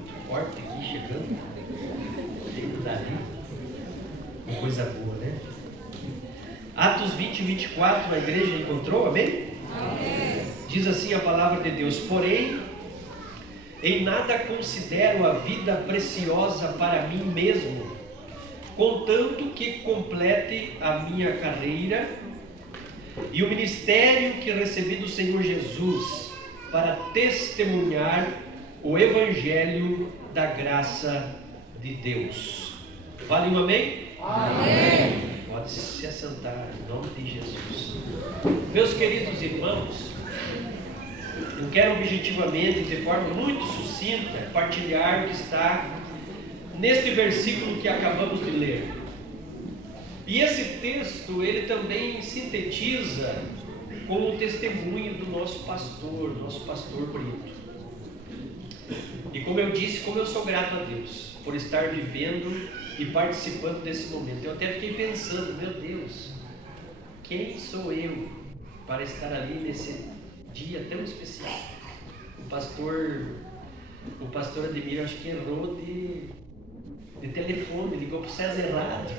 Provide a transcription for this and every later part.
muito forte aqui chegando. Chegando dali. Uma coisa boa, né? Atos 20 e 24, a igreja encontrou, amém? Amém. Diz assim a palavra de Deus: porém, em nada considero a vida preciosa para mim mesmo, contanto que complete a minha carreira e o ministério que recebi do Senhor Jesus, para testemunhar o evangelho da graça de Deus. Vale um amém? Amém. Pode se assentar em nome de Jesus. Meus queridos irmãos, eu quero objetivamente, de forma muito sucinta, partilhar o que está neste versículo que acabamos de ler. E esse texto, ele também sintetiza com o testemunho do nosso pastor Brito. E como eu disse, como eu sou grato a Deus por estar vivendo e participando desse momento. Eu até fiquei pensando, meu Deus, quem sou eu para estar ali nesse dia tão especial? O pastor Ademir, acho que errou de telefone, ligou para o César errado.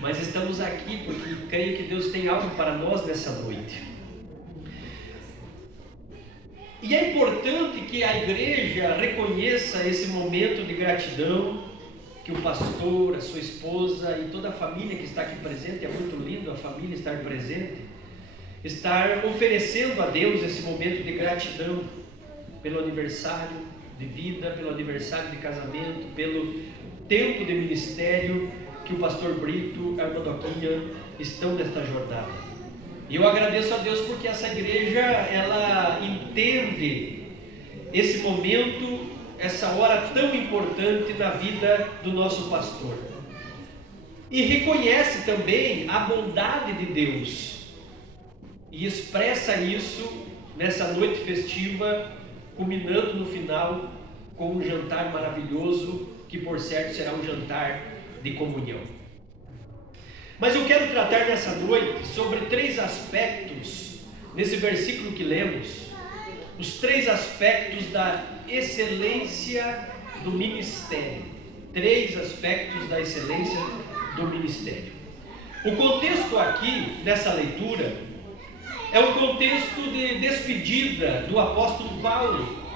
Mas estamos aqui porque creio que Deus tem algo para nós nessa noite. E é importante que a igreja reconheça esse momento de gratidão que o pastor, a sua esposa e toda a família que está aqui presente. É muito lindo a família estar presente, estar oferecendo a Deus esse momento de gratidão pelo aniversário de vida, pelo aniversário de casamento, pelo tempo de ministério que o pastor Brito e a irmã Doquinha estão nesta jornada. E eu agradeço a Deus porque essa igreja, ela entende esse momento, essa hora tão importante na vida do nosso pastor. E reconhece também a bondade de Deus. E expressa isso nessa noite festiva, culminando no final com um jantar maravilhoso, que por certo será um jantar de comunhão. Mas eu quero tratar nessa noite sobre 3 aspectos, nesse versículo que lemos, os 3 aspectos da excelência do ministério. 3 aspectos da excelência do ministério. O contexto aqui, nessa leitura, é um contexto de despedida do apóstolo Paulo.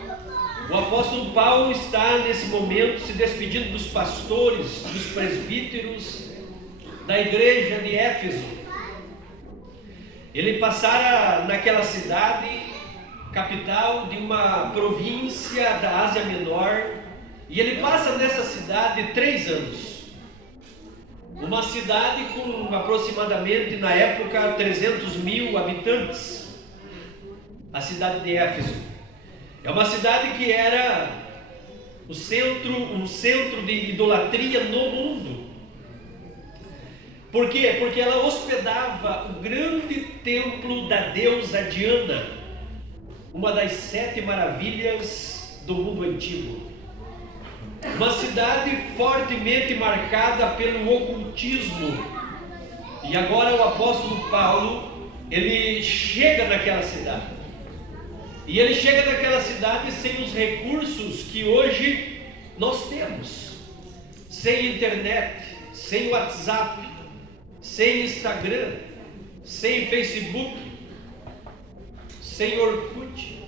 O apóstolo Paulo está nesse momento se despedindo dos pastores, dos presbíteros da igreja de Éfeso. Ele passara naquela cidade, capital de uma província da Ásia Menor, e ele passa nessa cidade 3 anos. Uma cidade com aproximadamente, na época, 300 mil habitantes. A cidade de Éfeso. É uma cidade que era um centro de idolatria no mundo. Por quê? Porque ela hospedava o grande templo da deusa Diana, uma das 7 maravilhas do mundo antigo. Uma cidade fortemente marcada pelo ocultismo. E agora o apóstolo Paulo, ele chega naquela cidade. E ele chega naquela cidade sem os recursos que hoje nós temos. Sem internet, sem WhatsApp, sem Instagram, sem Facebook, sem Orkut,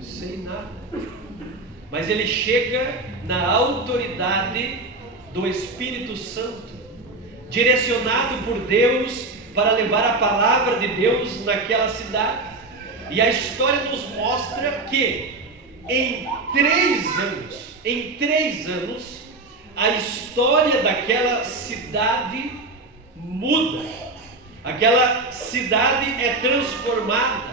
sem nada. Mas ele chega na autoridade do Espírito Santo, direcionado por Deus para levar a palavra de Deus naquela cidade. E a história nos mostra que em 3 anos, a história daquela cidade muda. Aquela cidade é transformada.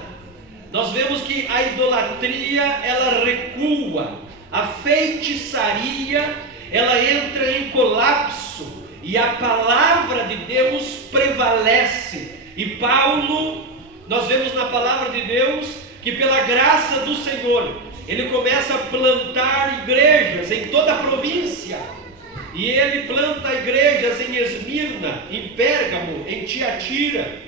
Nós vemos que a idolatria, ela recua. A feitiçaria, ela entra em colapso. E a palavra de Deus prevalece. E Paulo, nós vemos na palavra de Deus que pela graça do Senhor, ele começa a plantar igrejas em toda a província. E ele planta igrejas em Esmirna, em Pérgamo, em Tiatira,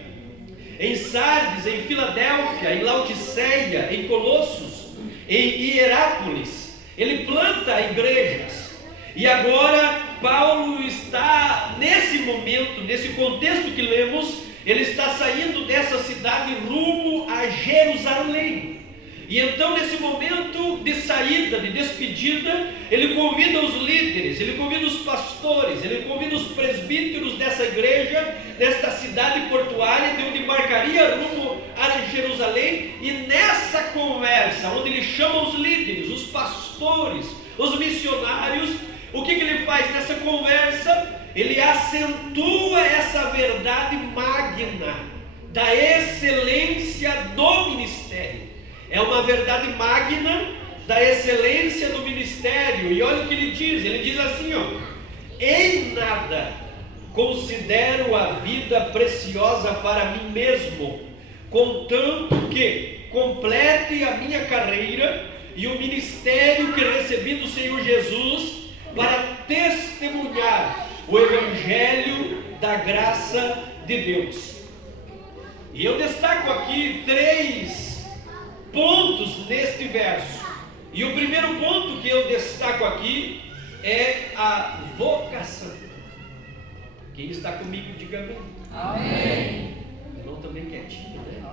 em Sardes, em Filadélfia, em Laodiceia, em Colossos, em Hierápolis, ele planta igrejas. E agora Paulo está nesse momento, nesse contexto que lemos, ele está saindo dessa cidade rumo a Jerusalém. E então, nesse momento de saída, de despedida, ele convida os líderes, ele convida os pastores, ele convida os presbíteros dessa igreja, desta cidade portuária, de onde embarcaria rumo a Jerusalém. E nessa conversa, onde ele chama os líderes, os pastores, os missionários, o que ele faz nessa conversa? Ele acentua essa verdade magna da excelência do ministério. É uma verdade magna da excelência do ministério. E olha o que ele diz assim, em nada considero a vida preciosa para mim mesmo, contanto que complete a minha carreira e o ministério que recebi do Senhor Jesus para testemunhar o evangelho da graça de Deus. E eu destaco aqui 3 pontos neste verso. E o primeiro ponto que eu destaco aqui é a vocação. Quem está comigo, diga amém. Amém. O irmão também quietinho, né?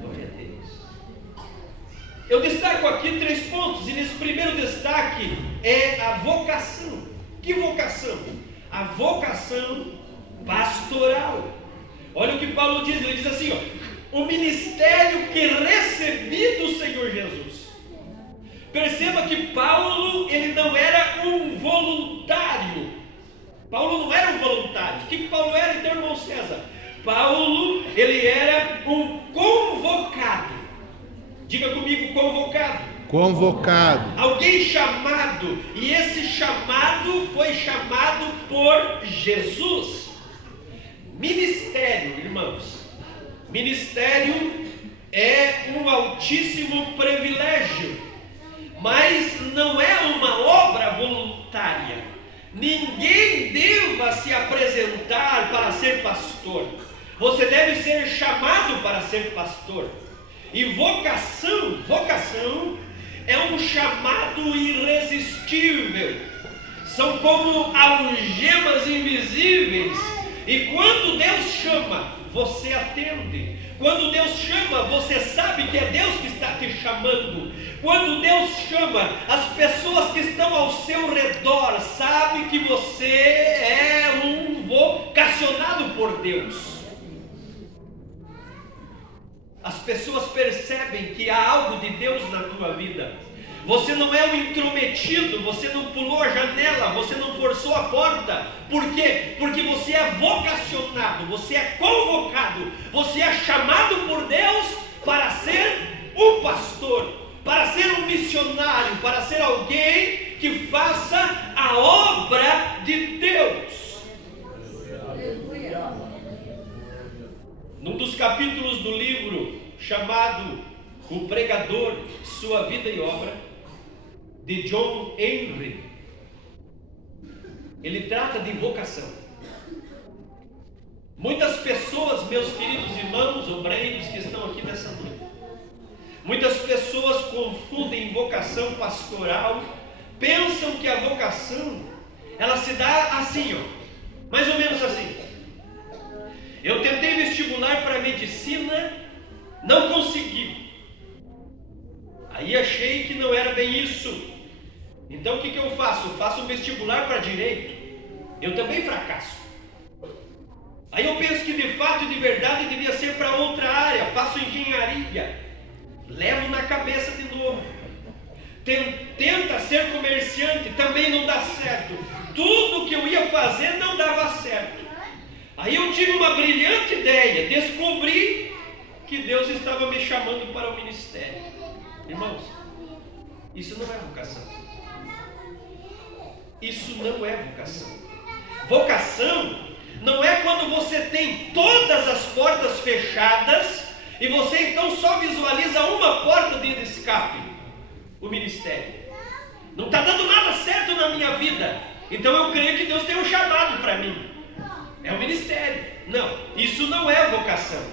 Glória a Deus. Eu destaco aqui 3 pontos. E nesse primeiro destaque é a vocação. Que vocação? A vocação pastoral. Olha o que Paulo diz. Ele diz assim, o ministério que recebi do Senhor Jesus. Perceba que Paulo, ele não era um voluntário. Paulo não era um voluntário. O que Paulo era, então, irmão César? Paulo, ele era um convocado. Diga comigo, convocado. Convocado. Alguém chamado. E esse chamado foi chamado por Jesus. Ministério, irmãos. Ministério é um altíssimo privilégio, mas não é uma obra voluntária. Ninguém deva se apresentar para ser pastor. Você deve ser chamado para ser pastor. E vocação é um chamado irresistível. São como algemas invisíveis. E quando Deus chama, você atende. Quando Deus chama, você sabe que é Deus que está te chamando. Quando Deus chama, as pessoas que estão ao seu redor sabem que você é um vocacionado por Deus. As pessoas percebem que há algo de Deus na tua vida. Você não é um intrometido, você não pulou a janela, você não forçou a porta. Por quê? Porque você é vocacionado, você é convocado, você é chamado por Deus para ser um pastor, para ser um missionário, para ser alguém que faça a obra de Deus. Num dos capítulos do livro chamado O Pregador, Sua Vida e Obra, de John Henry, ele trata de vocação. Muitas pessoas, meus queridos irmãos obreiros que estão aqui nessa noite, muitas pessoas confundem vocação pastoral, pensam que a vocação, ela se dá assim, mais ou menos assim. Eu tentei vestibular para medicina, não consegui. Aí achei que não era bem isso. Então o que eu faço? Faço um vestibular para direito. Eu também fracasso. Aí eu penso que de fato e de verdade devia ser para outra área. Faço engenharia. Levo na cabeça de novo. Tenta ser comerciante, também não dá certo. Tudo que eu ia fazer não dava certo. Aí eu tive uma brilhante ideia. Descobri que Deus estava me chamando para o ministério. Irmãos, isso não é vocação. Isso não é vocação. Vocação não é quando você tem todas as portas fechadas e você então só visualiza uma porta de escape, o ministério. Não está dando nada certo na minha vida, então eu creio que Deus tem um chamado para mim. É o ministério. Não, isso não é vocação.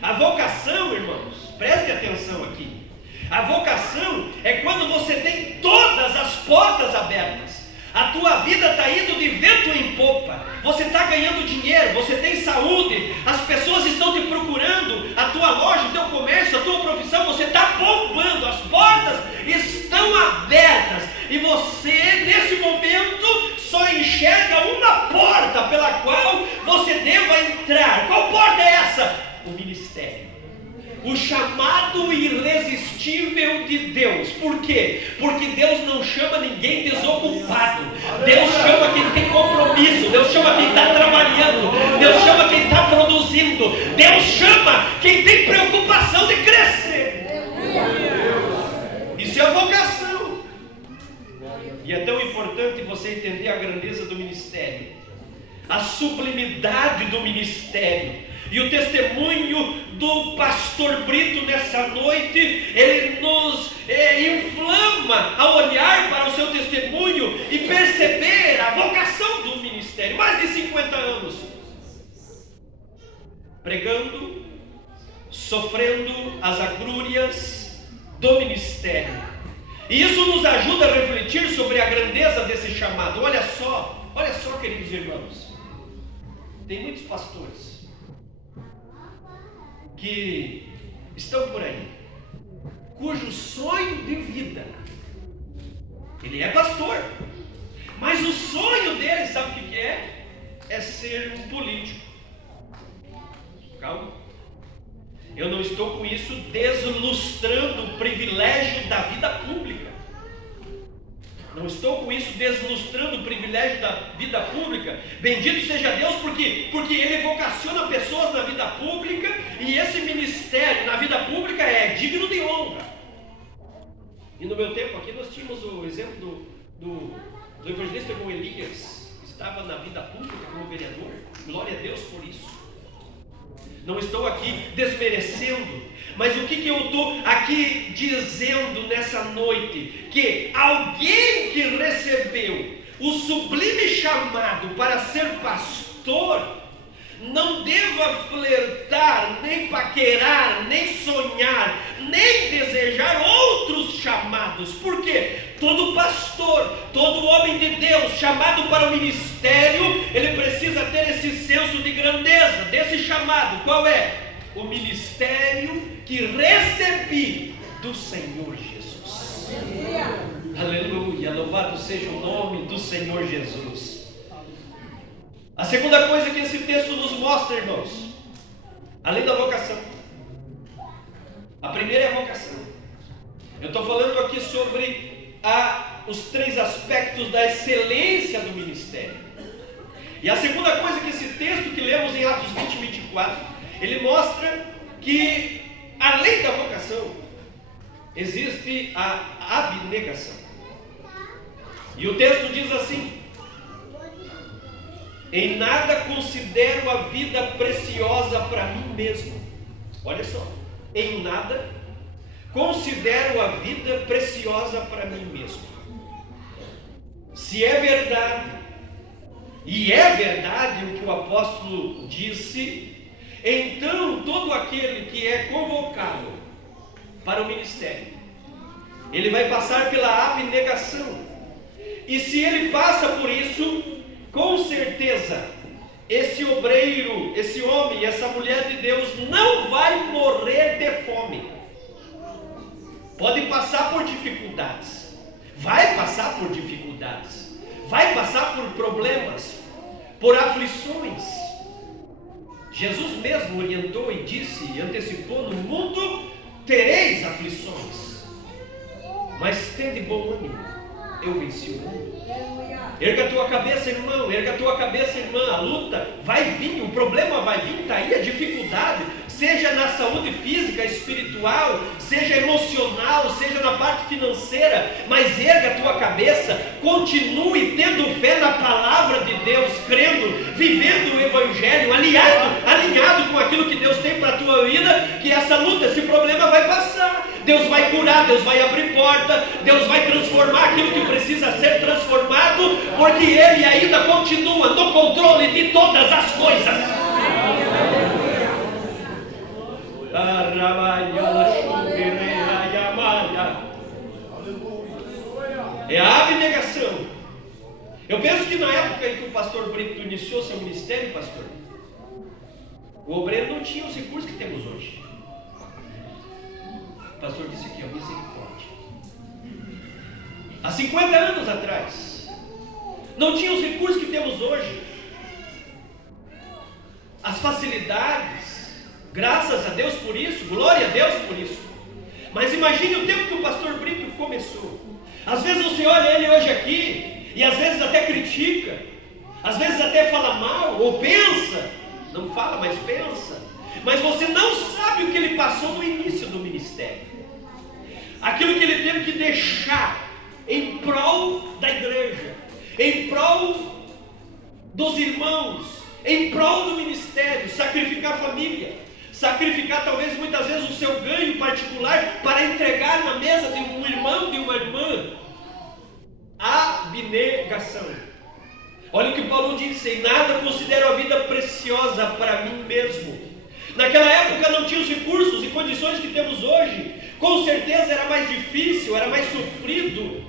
A vocação, irmãos, preste atenção aqui. A vocação é quando você tem todas as portas abertas. A tua vida está indo de vento em popa. Você está ganhando dinheiro, você tem saúde, as pessoas estão te procurando, a tua loja, o teu comércio, a tua profissão, você está bombando, as portas estão abertas. E você, nesse momento, só enxerga uma porta pela qual você deva entrar. Qual porta é essa? O ministério. O chamado irresistível de Deus. Por quê? Porque Deus não chama ninguém desocupado. Deus chama quem tem compromisso. Deus chama quem está trabalhando. Deus chama quem está produzindo. Deus chama quem tem preocupação de crescer. Isso é vocação. E é tão importante você entender a grandeza do ministério, a sublimidade do ministério. E o testemunho do pastor Brito nessa noite, ele nos inflama a olhar para o seu testemunho e perceber a vocação do ministério. Mais de 50 anos pregando, sofrendo as agrúrias do ministério. E isso nos ajuda a refletir sobre a grandeza desse chamado. Olha só, queridos irmãos, tem muitos pastores que estão por aí, cujo sonho de vida, ele é pastor, mas o sonho dele, sabe o que é? É ser um político. Calma, eu não estou com isso deslustrando o privilégio da vida pública. Não estou com isso deslustrando o privilégio da vida pública. Bendito seja Deus, porque Ele vocaciona pessoas na vida pública, e esse ministério na vida pública é digno de honra. E no meu tempo aqui nós tínhamos o exemplo do evangelista irmão Elias, que estava na vida pública como vereador. Glória a Deus por isso. Não estou aqui desmerecendo, mas o que eu estou aqui dizendo nessa noite? Que alguém que recebeu o sublime chamado para ser pastor não deva flertar, nem paquerar, nem sonhar, nem desejar outros chamados. Por quê? Todo pastor, todo homem de Deus chamado para o ministério, ele precisa ter esse senso de grandeza, desse chamado. Qual é? O ministério que recebi do Senhor Jesus. Aleluia, louvado seja o nome do Senhor Jesus. A segunda coisa que esse texto nos mostra, irmãos, além da vocação, a primeira é a vocação. Eu estou falando aqui sobre os três aspectos da excelência do ministério. E a segunda coisa que esse texto que lemos em Atos 20 e 24, ele mostra que, além da vocação, existe a abnegação. E o texto diz assim: em nada considero a vida preciosa para mim mesmo. Olha só, em nada considero a vida preciosa para mim mesmo. Se é verdade, e é verdade o que o apóstolo disse, então todo aquele que é convocado para o ministério, ele vai passar pela abnegação. E se ele passa por isso, com certeza, esse obreiro, esse homem, essa mulher de Deus não vai morrer de fome. Pode passar por dificuldades, vai passar por dificuldades, vai passar por problemas, por aflições. Jesus mesmo orientou e disse, e antecipou: no mundo tereis aflições, mas tende bom ânimo, eu venci o mundo. Erga a tua cabeça, irmão, erga a tua cabeça, irmã. A luta vai vir, o problema vai vir, está aí a dificuldade, seja na saúde física, espiritual, seja emocional, seja na parte financeira, mas erga a tua cabeça, continue tendo fé na palavra de Deus, crendo, vivendo o Evangelho, alinhado com aquilo que Deus tem para a tua vida, que essa luta, esse problema vai passar. Deus vai curar, Deus vai abrir porta, Deus vai transformar aquilo que precisa ser transformado, porque Ele ainda continua no controle de todas as coisas. É a abnegação. Eu penso que na época em que o pastor Brito iniciou seu ministério, pastor, o obreiro não tinha os recursos que temos hoje. O pastor disse aqui, misericórdia. Há 50 anos atrás, não tinha os recursos que temos hoje. As facilidades, graças a Deus por isso, glória a Deus por isso. Mas imagine o tempo que o pastor Brito começou. Às vezes você olha ele hoje aqui, e às vezes até critica, às vezes até fala mal, ou pensa, não fala, mas pensa. Mas você não sabe o que ele passou no início do ministério. Aquilo que ele teve que deixar em prol da igreja, em prol dos irmãos, em prol do ministério, sacrificar a família, sacrificar talvez muitas vezes o seu ganho particular para entregar na mesa de um irmão, de uma irmã. Abnegação. Olha o que Paulo disse: em nada considero a vida preciosa para mim mesmo. Naquela época não tinha os recursos e condições que temos hoje. Com certeza era mais difícil, era mais sofrido.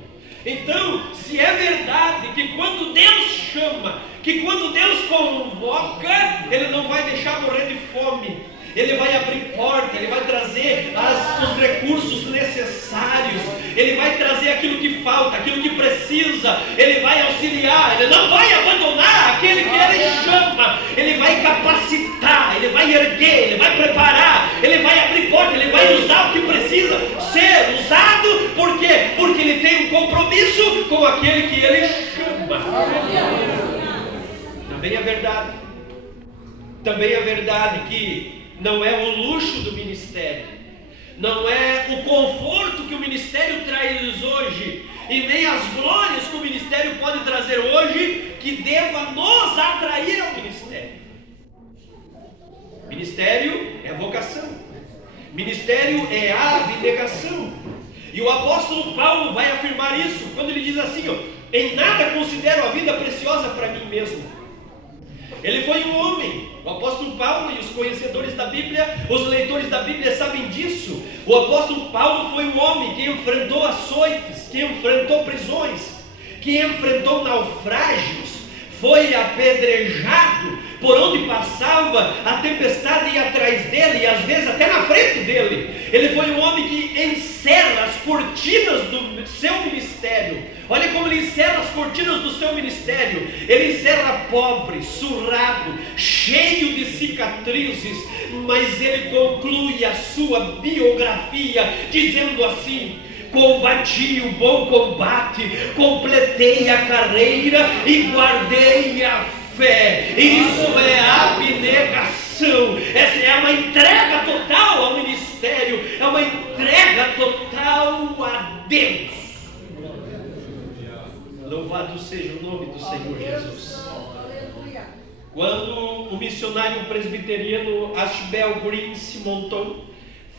Então, se é verdade que quando Deus chama, que quando Deus convoca, Ele não vai deixar morrer de fome. Ele vai abrir porta, Ele vai trazer os recursos necessários, Ele vai trazer aquilo que falta, aquilo que precisa, Ele vai auxiliar, Ele não vai abandonar aquele que Ele chama, Ele vai capacitar, Ele vai erguer, Ele vai preparar, Ele vai abrir porta, Ele vai usar o que precisa ser usado. Por quê? Porque Ele tem um compromisso com aquele que Ele chama. Também é verdade que não é o luxo do ministério, não é o conforto que o ministério traz hoje, e nem as glórias que o ministério pode trazer hoje, que deva nos atrair ao ministério. Ministério é vocação, ministério é abnegação. E o apóstolo Paulo vai afirmar isso, quando ele diz assim, em nada considero a vida preciosa para mim mesmo. Ele foi um homem, o apóstolo Paulo, e os conhecedores da Bíblia, os leitores da Bíblia sabem disso. O apóstolo Paulo foi um homem que enfrentou açoites, que enfrentou prisões, que enfrentou naufrágios, foi apedrejado. Por onde passava, a tempestade ia atrás dele, e às vezes até na frente dele. Ele foi um homem que encerra as cortinas do seu ministério. Olha como ele encerra as cortinas do seu ministério. Ele encerra pobre, surrado, cheio de cicatrizes, mas ele conclui a sua biografia dizendo assim: combati o bom combate, completei a carreira e guardei a fé. Isso é abnegação. Essa é uma entrega total ao ministério, é uma entrega total a Deus. Louvado seja o nome do Senhor Jesus. Quando o missionário presbiteriano Ashbel Green se montou,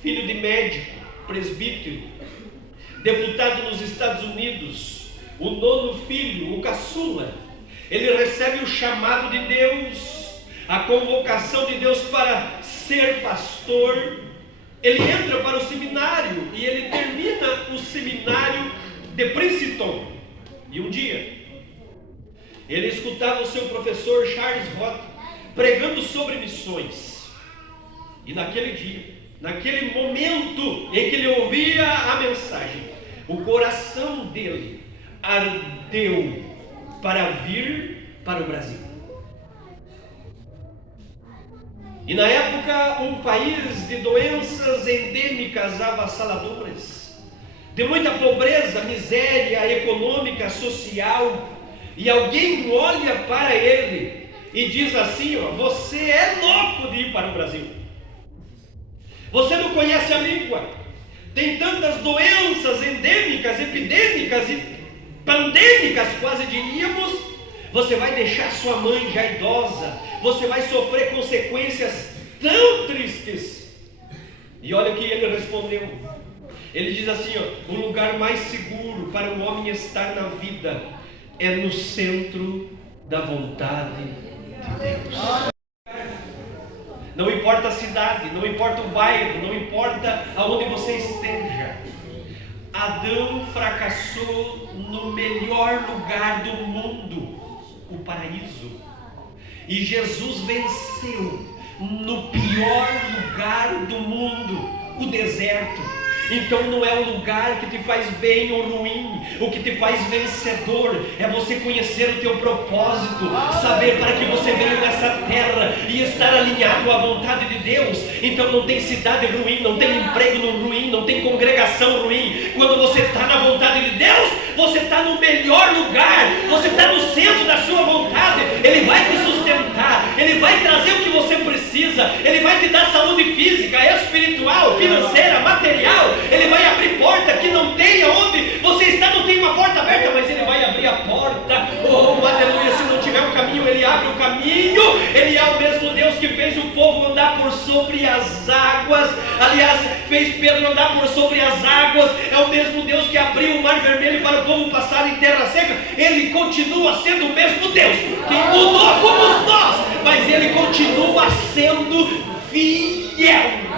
filho de médico, presbítero, deputado nos Estados Unidos, o nono filho, o caçula, ele recebe o chamado de Deus, a convocação de Deus para ser pastor. Ele entra para o seminário e ele termina o seminário de Princeton. E um dia, ele escutava o seu professor Charles Roth pregando sobre missões. E naquele dia, naquele momento em que ele ouvia a mensagem, o coração dele ardeu para vir para o Brasil. E na época, um país de doenças endêmicas avassaladoras, de muita pobreza, miséria econômica, social, e alguém olha para ele e diz assim: você é louco de ir para o Brasil. Você não conhece a língua. Tem tantas doenças endêmicas, epidêmicas e pandêmicas, quase diríamos. Você vai deixar sua mãe já idosa. Você vai sofrer consequências tão tristes. E olha o que ele respondeu. Ele diz assim: o lugar mais seguro para o homem estar na vida é no centro da vontade de Deus. Não importa a cidade, não importa o bairro, não importa aonde você esteja. Adão fracassou no melhor lugar do mundo, o paraíso. E Jesus venceu no pior lugar do mundo, o deserto. Então não é o lugar que te faz bem ou ruim. O que te faz vencedor é você conhecer o teu propósito, saber para que você veio nessa terra e estar alinhado à vontade de Deus. Então não tem cidade ruim, não tem emprego ruim, não tem congregação ruim. Quando você está na vontade de Deus, você está no melhor lugar, você está no centro da sua vontade. Ele vai te sustentar, Ele vai trazer o que você precisa, Ele vai te dar saúde física, espiritual, financeira, material. Ele vai abrir porta que não tem aonde você está, não tem uma porta aberta, mas Ele vai abrir a porta. Oh, aleluia! Se não tiver um caminho, Ele abre o caminho. Ele é o mesmo Deus que fez o povo andar por sobre as águas. Aliás, fez Pedro andar por sobre as águas. É o mesmo Deus que abriu o mar vermelho para o povo passar em terra seca. Ele continua sendo o mesmo Deus. Quem mudou fomos nós, mas Ele continua sendo fiel.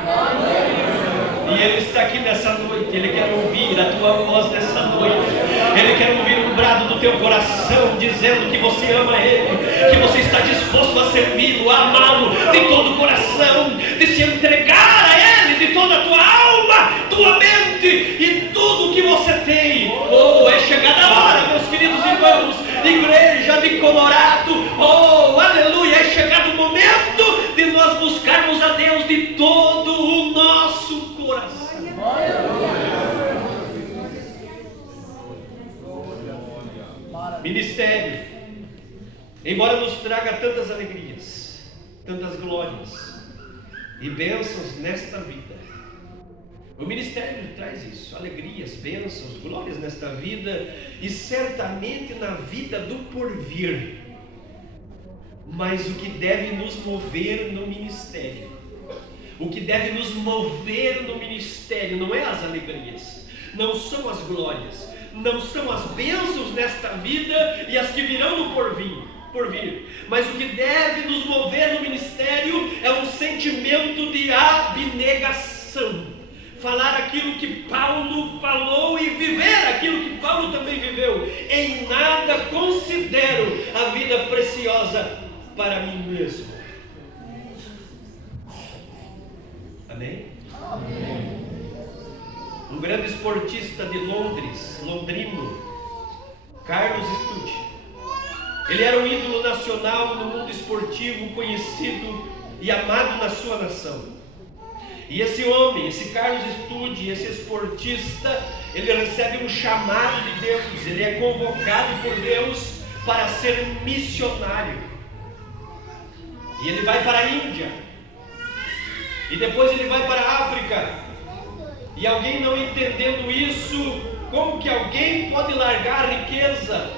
E Ele está aqui nessa noite. Ele quer ouvir a tua voz nessa noite. Ele quer ouvir um brado do teu coração dizendo que você ama Ele, que você está disposto a servi-lo, a amá-lo de todo o coração, de se entregar a Ele de toda a tua alma, tua mente e tudo que você tem. Oh, é chegada a hora, meus queridos irmãos, igreja de Colorado. Oh, aleluia, é chegado o momento de nós buscarmos a Deus de todo o nosso coração. Ministério, embora nos traga tantas alegrias, tantas glórias e bênçãos nesta vida, o ministério traz isso, alegrias, bênçãos, glórias nesta vida e certamente na vida do porvir. Mas o que deve nos mover no ministério, o que deve nos mover no ministério não é as alegrias, não são as glórias, não são as bênçãos nesta vida e as que virão no porvir, mas o que deve nos mover no ministério é um sentimento de abnegação. Falar aquilo que Paulo falou e viver aquilo que Paulo também viveu. Em nada considero a vida preciosa para mim mesmo. Amém? Amém. Um grande esportista de Londres, londrino, Carlos Studd. Ele era um ídolo nacional no mundo esportivo, conhecido e amado na sua nação. E esse homem, esse Carlos Studd, esse esportista, ele recebe um chamado de Deus. Ele é convocado por Deus para ser missionário. E ele vai para a Índia. E depois ele vai para a África. E alguém não entendendo isso, como que alguém pode largar a riqueza,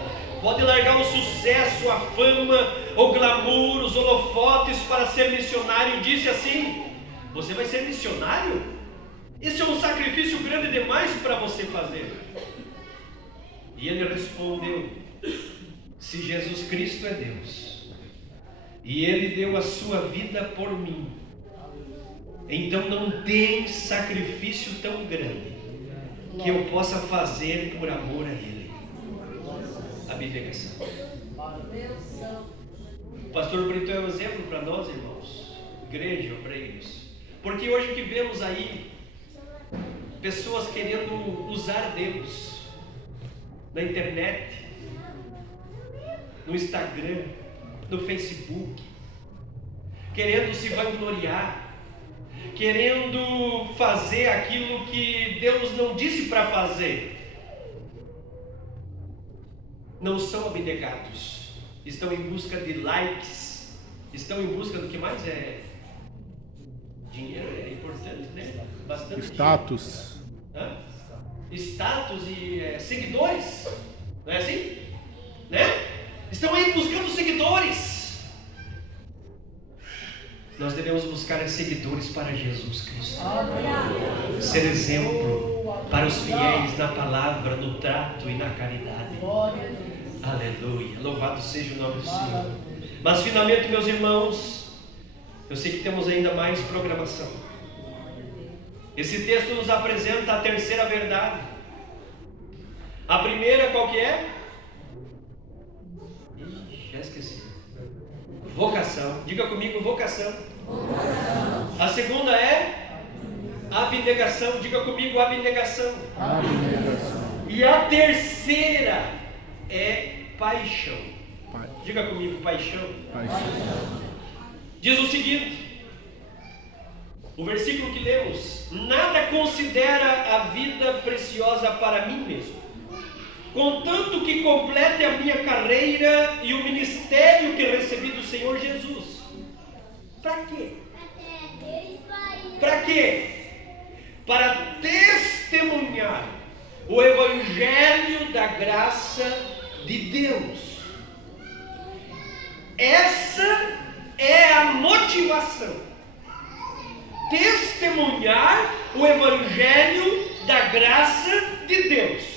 pode largar o sucesso, a fama, o glamour, os holofotes para ser missionário, disse assim: você vai ser missionário? Isso é um sacrifício grande demais para você fazer. E ele respondeu: se Jesus Cristo é Deus, e Ele deu a sua vida por mim, então não tem sacrifício tão grande que eu possa fazer por amor a Ele. Abnegação. O pastor Brito é um exemplo para nós, irmãos, igreja, obreiros. Porque hoje o que vemos aí, pessoas querendo usar Deus na internet, no Instagram, no Facebook, querendo se vangloriar, querendo fazer aquilo que Deus não disse para fazer. Não são abnegados, estão em busca de likes, estão em busca do que mais é. Dinheiro é importante, né? Bastante status. Status e seguidores, não é assim? Né? Estão aí buscando seguidores. Nós devemos buscar seguidores para Jesus Cristo. Ser exemplo para os fiéis na palavra, no trato e na caridade. Aleluia. Louvado seja o nome do Senhor. Mas finalmente, meus irmãos, eu sei que temos ainda mais programação. Esse texto nos apresenta a terceira verdade. A primeira qual que é? Já esqueci. Vocação. Diga comigo, vocação. Vocação. A segunda é? Abnegação. Diga comigo, abnegação. Abnegação. E a terceira é paixão. Diga comigo, paixão. Paixão. Diz o seguinte, o versículo que lemos: nada considera a vida preciosa para mim mesmo, contanto que complete a minha carreira e o ministério que recebi do Senhor Jesus. Para quê? Para quê? Para testemunhar o Evangelho da graça de Deus. Essa é a motivação. Testemunhar o Evangelho da graça de Deus.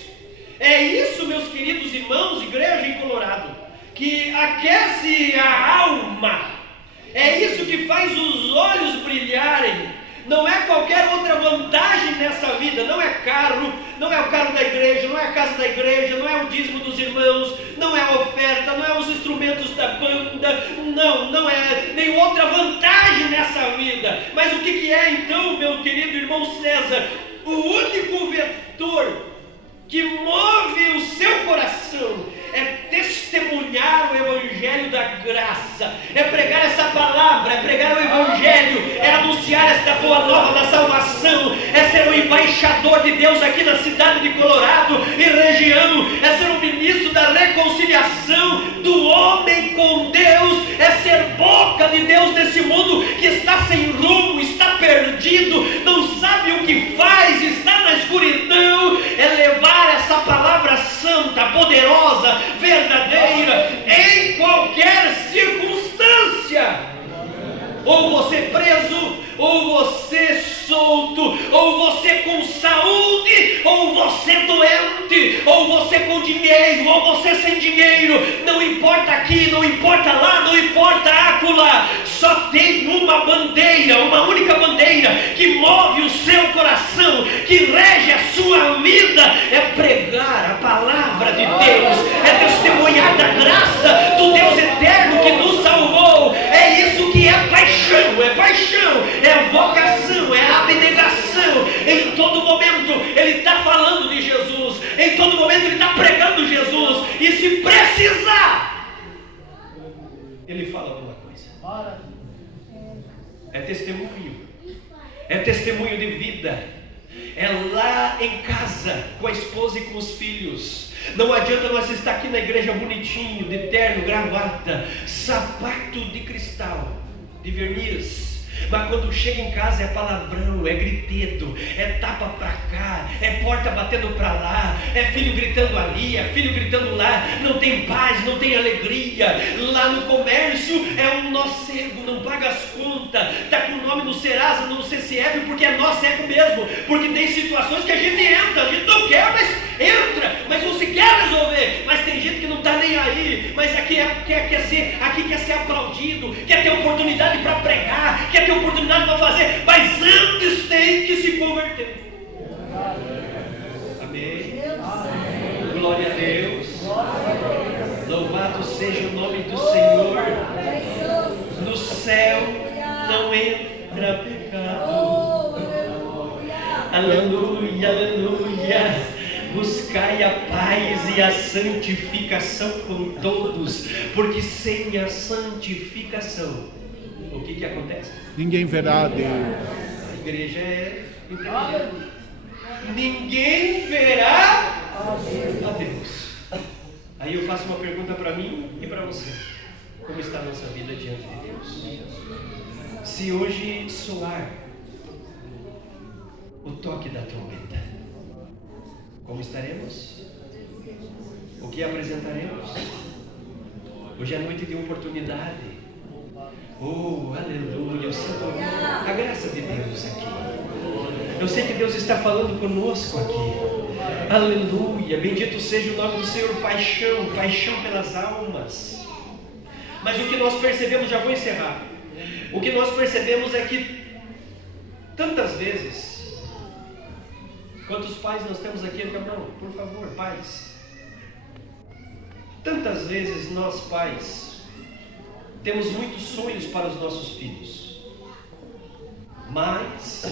É isso, meus queridos irmãos, igreja em Colorado, que aquece a alma. É isso que faz os olhos brilharem. Não é qualquer outra vantagem nessa vida. Não é carro, não é o carro da igreja, não é a casa da igreja, não é o dízimo dos irmãos, não é a oferta, não é os instrumentos da banda, não é nem outra vantagem nessa vida. Mas o que é então, meu querido irmão César? O único vetor que move o seu coração é testemunhar o Evangelho da graça, é pregar essa palavra, é pregar o Evangelho, é anunciar esta boa nova da salvação, é ser o embaixador de Deus aqui na cidade de Colorado e região, é ser o ministro da reconciliação do homem com Deus, é ser boca de Deus nesse mundo que está sem rumo, está perdido, não sabe o que faz, está na escuridão. É levar essa palavra santa, poderosa, verdadeira, em qualquer circunstância. Ou você preso, ou você solto, ou você com saúde, ou você doente, ou você com dinheiro, ou você sem dinheiro. Não importa aqui, não importa lá, não importa acolá. Só tem uma bandeira, uma única bandeira que move o seu coração, que rege a sua vida. É pregar a palavra de Deus, é testemunhar da graça do Deus eterno que nos salvou. É isso que é paixão, é vocação, é abnegação. Em todo momento ele está falando de Jesus, em todo momento ele está pregando Jesus, e se precisar, ele fala alguma coisa. É testemunho de vida, é lá em casa, com a esposa e com os filhos. Não adianta nós estar aqui na igreja bonitinho, de terno, gravata, sapato de cristal, de verniz, mas quando chega em casa é palavrão, é gritedo, é tapa pra cá, é porta batendo pra lá, é filho gritando ali, é filho gritando lá, não tem paz, não tem alegria. Lá no comércio é um nó cego, não paga as contas, tá com o nome no Serasa, no CCF, porque é nó cego mesmo, porque tem situações que a gente entra, a gente não quer, mas entra, mas você quer resolver. Mas tem gente que não está nem aí, mas aqui quer ser aplaudido, quer ter oportunidade para pregar, quer ter oportunidade para fazer, mas antes tem que se converter. Amém? Glória a Deus. Louvado seja o nome do Senhor. No céu não entra pecado. Aleluia, aleluia. Buscai a paz e a santificação com todos, porque sem a santificação, o que acontece? Ninguém verá a Deus. A igreja é inteligente. Ninguém verá a Deus. Aí eu faço uma pergunta para mim e para você: como está a nossa vida diante de Deus? Se hoje soar o toque da trombeta, como estaremos? O que apresentaremos? Hoje é noite de oportunidade. Oh, aleluia, eu sinto a graça de Deus aqui. Eu sei que Deus está falando conosco aqui. Aleluia, bendito seja o nome do Senhor. Paixão pelas almas. Mas o que nós percebemos, já vou encerrar. O que nós percebemos é que tantas vezes Quantos pais nós temos aqui, irmão? Por favor, pais. Tantas vezes nós, pais, temos muitos sonhos para os nossos filhos, mas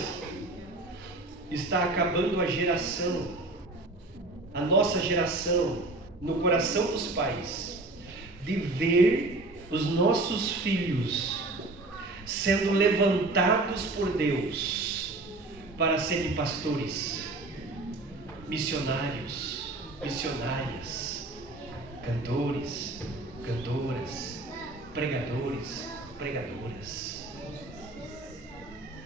está acabando a geração, a nossa geração, no coração dos pais, de ver os nossos filhos sendo levantados por Deus para serem pastores, missionários, missionárias, cantores, cantoras, pregadores, pregadoras.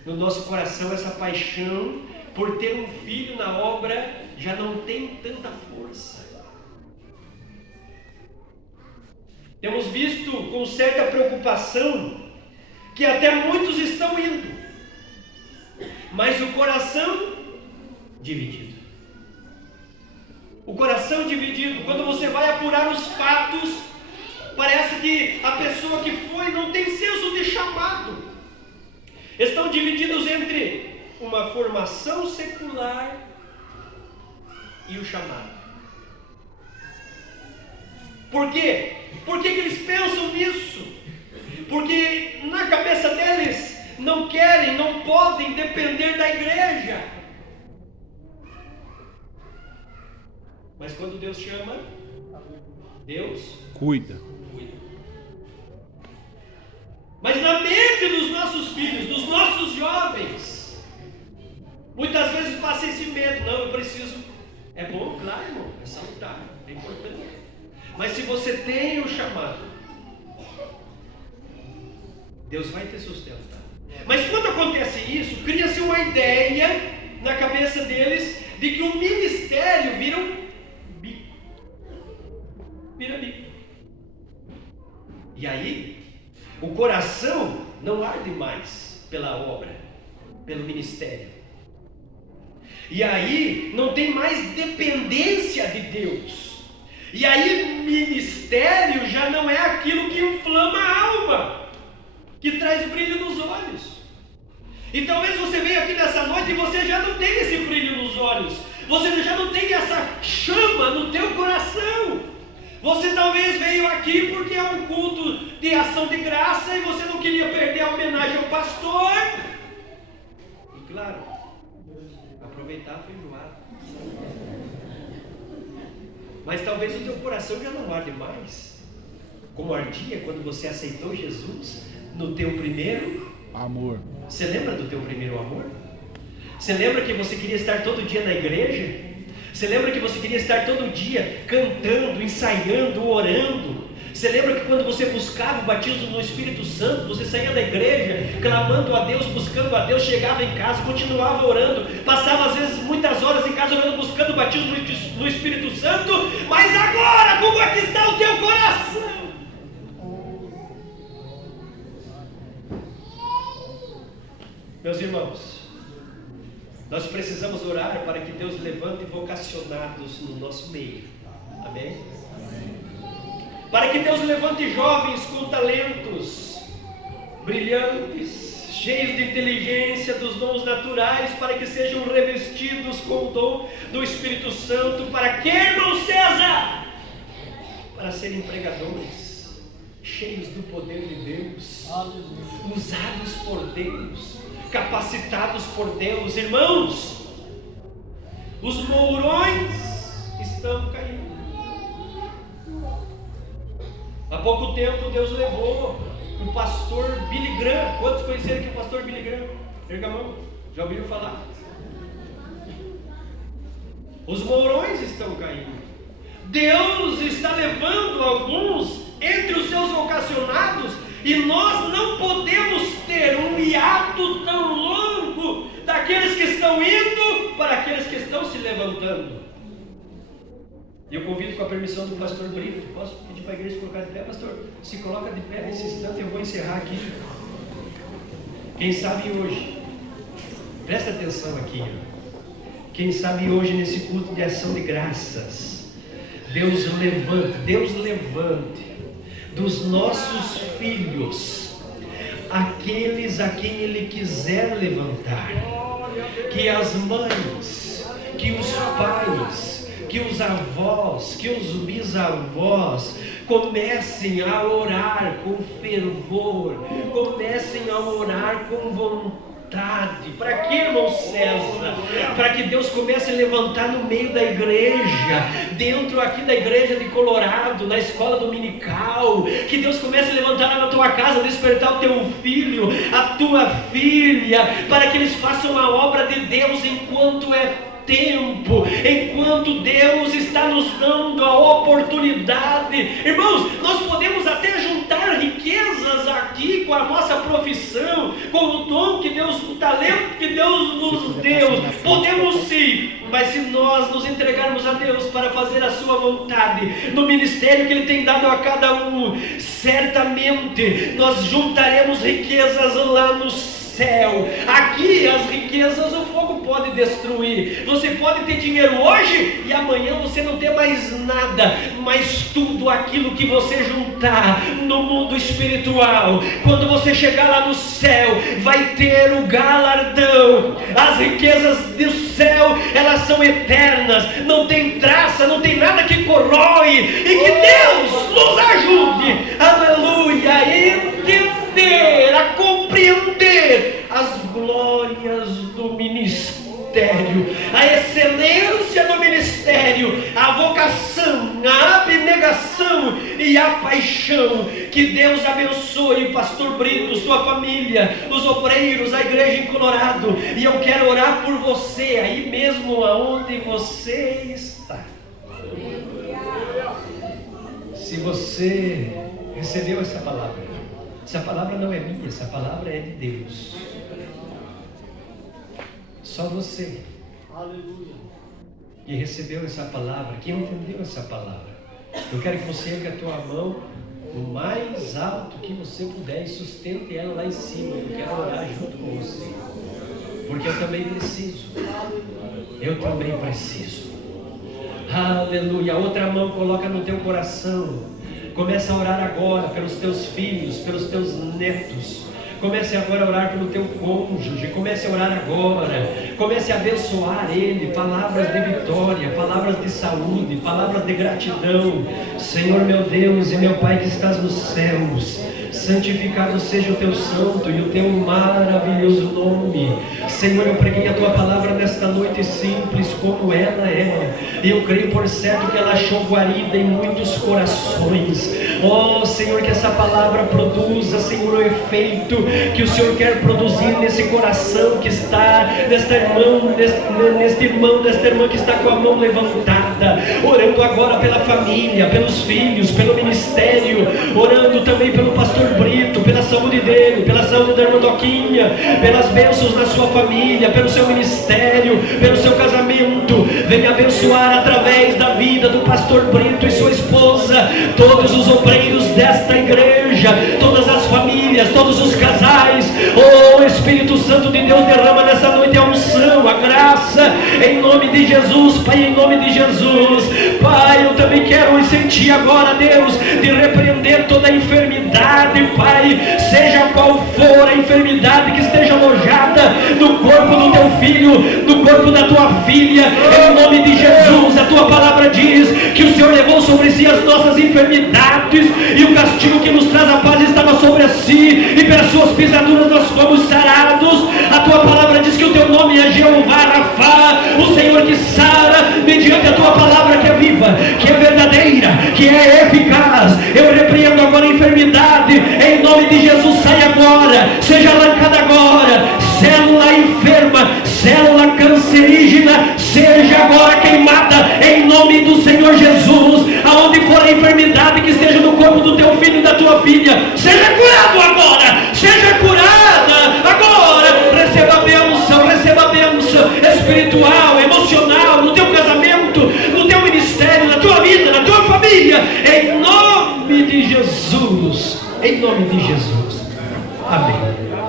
No nosso coração, essa paixão por ter um filho na obra já não tem tanta força. Temos visto com certa preocupação que até muitos estão indo, mas o coração dividido. O coração dividido. Quando você vai apurar os fatos, parece que a pessoa que foi não tem senso de chamado. Estão divididos entre uma formação secular e o chamado. Por quê? Por que eles pensam nisso? Porque na cabeça deles não querem, não podem depender da igreja. Mas quando Deus chama, Deus cuida. Mas na mente dos nossos filhos, dos nossos jovens, muitas vezes passa esse medo. Não, eu preciso. É bom, claro, irmão, é salutar, é importante. Mas se você tem o chamado, Deus vai te sustentar. Mas quando acontece isso, cria-se uma ideia na cabeça deles de que o ministério vira bico. Vira bico. E aí, o coração não arde mais pela obra, pelo ministério. E aí, não tem mais dependência de Deus. E aí, ministério já não é aquilo que inflama a alma, que traz brilho nos olhos. E talvez você venha aqui nessa noite e você já não tem esse brilho nos olhos. Você já não tem essa chama no teu coração. Você talvez veio aqui porque é um culto de ação de graça e você não queria perder a homenagem ao pastor. E claro, aproveitar a feijoada. Mas talvez o teu coração já não arde mais, como ardia quando você aceitou Jesus no teu primeiro amor. Você lembra do teu primeiro amor? Você lembra que você queria estar todo dia na igreja? Você lembra que você queria estar todo dia cantando, ensaiando, orando? Você lembra que quando você buscava o batismo no Espírito Santo, você saía da igreja, clamando a Deus, buscando a Deus, chegava em casa, continuava orando, passava às vezes muitas horas em casa orando, buscando o batismo no Espírito Santo, mas agora, como é que está o teu coração? Meus irmãos, nós precisamos orar para que Deus levante vocacionados no nosso meio. Amém? Para que Deus levante jovens com talentos brilhantes, cheios de inteligência, dos dons naturais, para que sejam revestidos com o dom do Espírito Santo. Para que, irmão César? Para serem pregadores, cheios do poder de Deus, usados por Deus, capacitados por Deus. Irmãos, os mourões estão caindo. Há pouco tempo Deus levou o pastor Billy Graham. Quantos conheceram que é o pastor Billy Graham? Erga a mão. Já ouviram falar? Os mourões estão caindo. Deus está levando alguns entre os seus vocacionados, e nós não podemos ter um hiato tão longo daqueles que estão indo para aqueles que estão se levantando. E eu convido, com a permissão do pastor Brito, posso pedir para a igreja colocar de pé? Pastor, se coloca de pé nesse instante, eu vou encerrar aqui. Quem sabe hoje, presta atenção aqui, quem sabe hoje nesse culto de ação de graças, Deus levante dos nossos filhos aqueles a quem Ele quiser levantar. Que as mães, que os pais, que os avós, que os bisavós comecem a orar com fervor, comecem a orar com vontade. Para que, irmão César? Para que Deus comece a levantar no meio da igreja, dentro aqui da igreja de Colorado, na escola dominical, que Deus comece a levantar na tua casa, despertar o teu filho, a tua filha, para que eles façam a obra de Deus enquanto é tempo, enquanto Deus está nos dando a oportunidade. Irmãos, nós podemos até juntar riquezas aqui com a nossa profissão, com o dom que Deus, o talento que Deus nos deu, podemos sim, mas se nós nos entregarmos a Deus para fazer a sua vontade, no ministério que Ele tem dado a cada um, certamente nós juntaremos riquezas lá no céu. Aqui as riquezas o fogo pode destruir. Você pode ter dinheiro hoje e amanhã você não ter mais nada, mas tudo aquilo que você juntar no mundo espiritual, quando você chegar lá no céu, vai ter o galardão. As riquezas do céu, elas são eternas, não tem traça, não tem nada que corrói, e que Deus nos ajude, aleluia, a entender, a compreender as glórias do ministério, a excelência do ministério, a vocação, a abnegação e a paixão. Que Deus abençoe o pastor Brito, sua família, os obreiros, a igreja em Colorado. E eu quero orar por você aí mesmo aonde você está. Se você recebeu essa palavra não é minha, essa palavra é de Deus. Só você que recebeu essa palavra, que entendeu essa palavra, eu quero que você erga a tua mão o mais alto que você puder e sustente ela lá em cima. Eu quero orar junto com você, porque eu também preciso. Aleluia. A outra mão coloca no teu coração. Começa a orar agora pelos teus filhos, pelos teus netos. Comece agora a orar pelo teu cônjuge. Comece a orar agora. Comece a abençoar ele. Palavras de vitória, palavras de saúde, palavras de gratidão. Senhor meu Deus e meu Pai que estás nos céus, santificado seja o teu santo e o teu maravilhoso nome. Senhor, eu preguei a tua palavra nesta noite simples como ela é, e eu creio por certo que ela achou guarida em muitos corações. Oh Senhor, que essa palavra produza, Senhor, o efeito que o Senhor quer produzir nesse coração que está, nesta irmã que está com a mão levantada, orando agora pela família, pelos filhos, pelo ministério, orando também pelo pastor Brito, pela saúde dele, pela saúde da irmã Doquinha, pelas bênçãos na sua família, pelo seu ministério, pelo seu casamento. Venha abençoar através da vida do pastor Brito e sua esposa, todos os obreiros desta igreja, todas as famílias, todos os casais. Oh Espírito Santo de Deus, derrama nessa noite a unção, a graça, em nome de Jesus, Pai, em nome de Jesus. Pai, eu também quero sentir agora, Deus, de repreender toda a enfermidade, Pai, seja qual for a enfermidade que esteja alojada no corpo do teu filho, no corpo da tua filha, em nome de Jesus. A tua palavra diz que o Senhor levou sobre si as nossas enfermidades, e o castigo que nos traz a paz estava sobre si, e pelas suas pisaduras nós fomos sarados. A tua palavra diz que o teu nome é Jeová Rafá, o Senhor que sara, mediante a tua palavra que é viva, que é verdadeira, que é eficaz. Eu repreendo agora a enfermidade, em nome de Jesus. Sai agora, seja arrancada agora, célula enferma, célula cancerígena, seja agora queimada, em nome do Senhor Jesus. Aonde for a enfermidade que esteja no corpo do teu filho e da tua filha, seja curado agora, seja curada agora. Receba a bênção espiritual, emocional, no teu casamento, no teu ministério, na tua vida, na tua família, em nome de Jesus, em nome de Jesus, amém.